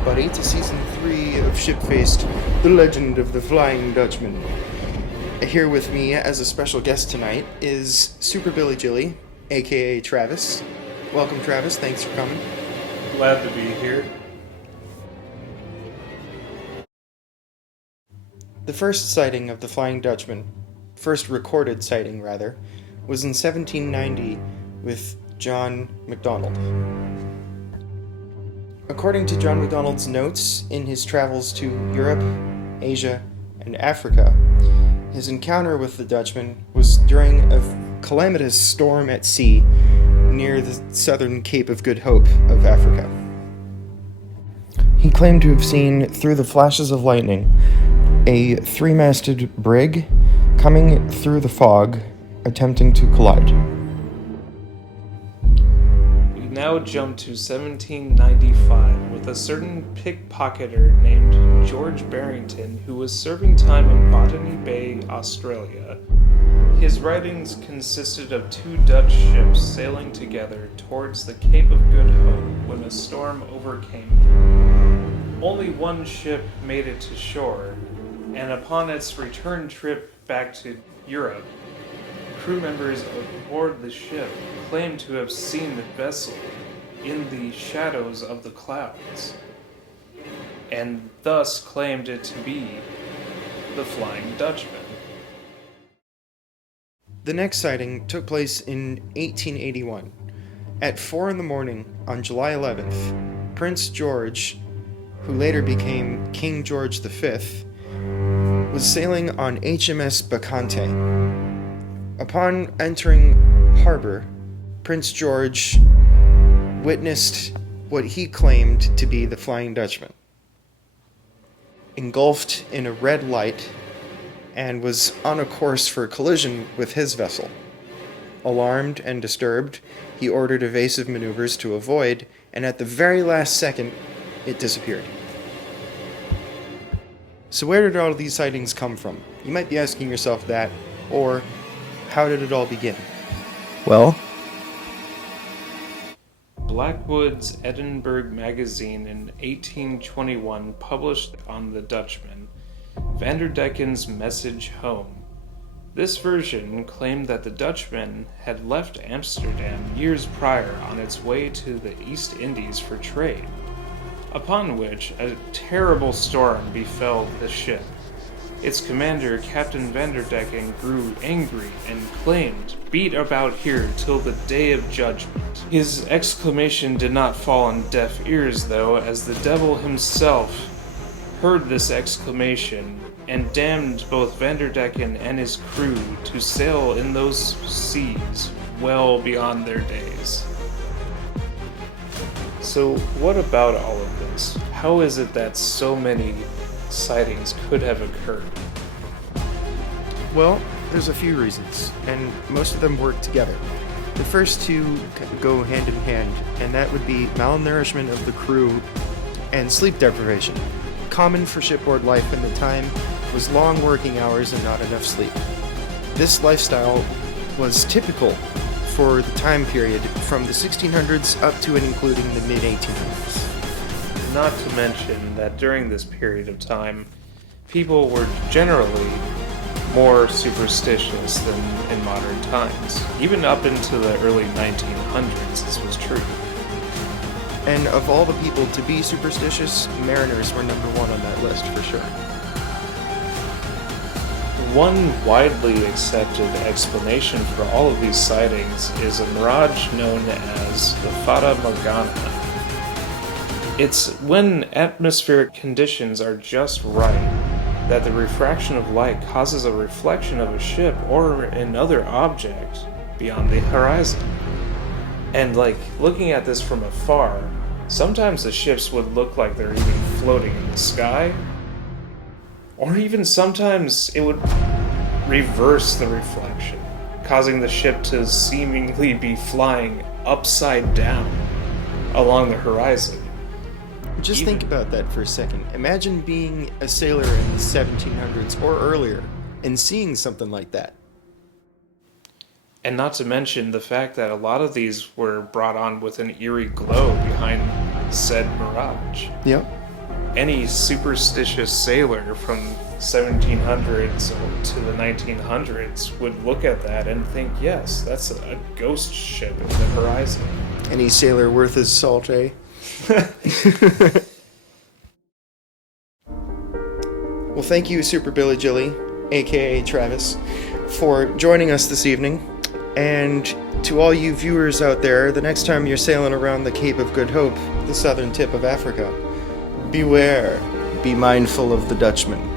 everybody, to Season 3 of Shipfaced, The Legend of the Flying Dutchman. Here with me as a special guest tonight is Super Billy Jilly, aka Travis. Welcome, Travis. Thanks for coming. Glad to be here. The first sighting of the Flying Dutchman, first recorded sighting rather, was in 1790 with John MacDonald. According to John MacDonald's notes in his travels to Europe, Asia, and Africa, his encounter with the Dutchman was during a calamitous storm at sea near the southern Cape of Good Hope of Africa. He claimed to have seen, through the flashes of lightning, a three-masted brig coming through the fog, attempting to collide. We now jump to 1795 with a certain pickpocketer named George Barrington who was serving time in Botany Bay, Australia. His writings consisted of two Dutch ships sailing together towards the Cape of Good Hope when a storm overcame them. Only one ship made it to shore, and upon its return trip back to Europe, crew members aboard the ship claimed to have seen the vessel in the shadows of the clouds, and thus claimed it to be the Flying Dutchman. The next sighting took place in 1881. At 4 in the morning on July 11th, Prince George, who later became King George V, was sailing on HMS Bacchante. Upon entering harbor, Prince George witnessed what he claimed to be the Flying Dutchman, engulfed in a red light, and was on a course for collision with his vessel. Alarmed and disturbed, he ordered evasive maneuvers to avoid, and at the very last second, it disappeared. So where did all these sightings come from? You might be asking yourself that, or how did it all begin? Well, Blackwood's Edinburgh magazine in 1821 published on the Dutchman, Vanderdecken's Message Home. This version claimed that the Dutchman had left Amsterdam years prior on its way to the East Indies for trade, upon which a terrible storm befell the ship. Its commander, Captain Vanderdecken, grew angry and claimed, "Beat about here till the day of judgment." His exclamation did not fall on deaf ears, though, as the devil himself heard this exclamation and damned both Vanderdecken and his crew to sail in those seas well beyond their days. So what about all of this? How is it that so many sightings could have occurred? well, there's a few reasons, and most of them work together. The first two go hand in hand, and that would be malnourishment of the crew and sleep deprivation. Common for shipboard life in the time was long working hours and not enough sleep. This lifestyle was typical for the time period from the 1600s up to and including the mid-1800s. Not to mention that during this period of time, people were generally more superstitious than in modern times. Even up into the early 1900s, this was true. And of all the people to be superstitious, mariners were number one on that list for sure. One widely accepted explanation for all of these sightings is a mirage known as the Fata Morgana. It's when atmospheric conditions are just right that the refraction of light causes a reflection of a ship or another object beyond the horizon. And looking at this from afar, sometimes the ships would look like they're even floating in the sky, or even sometimes it would reverse the reflection, causing the ship to seemingly be flying upside down along the horizon. Just think about that for a second. Imagine being a sailor in the 1700s or earlier and seeing something like that. And not to mention the fact that a lot of these were brought on with an eerie glow behind said mirage. Yep. any superstitious sailor from 1700s to the 1900s would look at that and think, yes, that's a ghost ship in the horizon. Any sailor worth his salt, eh? Well, thank you, Super Billy Jilly, aka Travis, for joining us this evening. And to all you viewers out there, the next time you're sailing around the Cape of Good Hope, the southern tip of Africa, beware, be mindful of the Dutchman.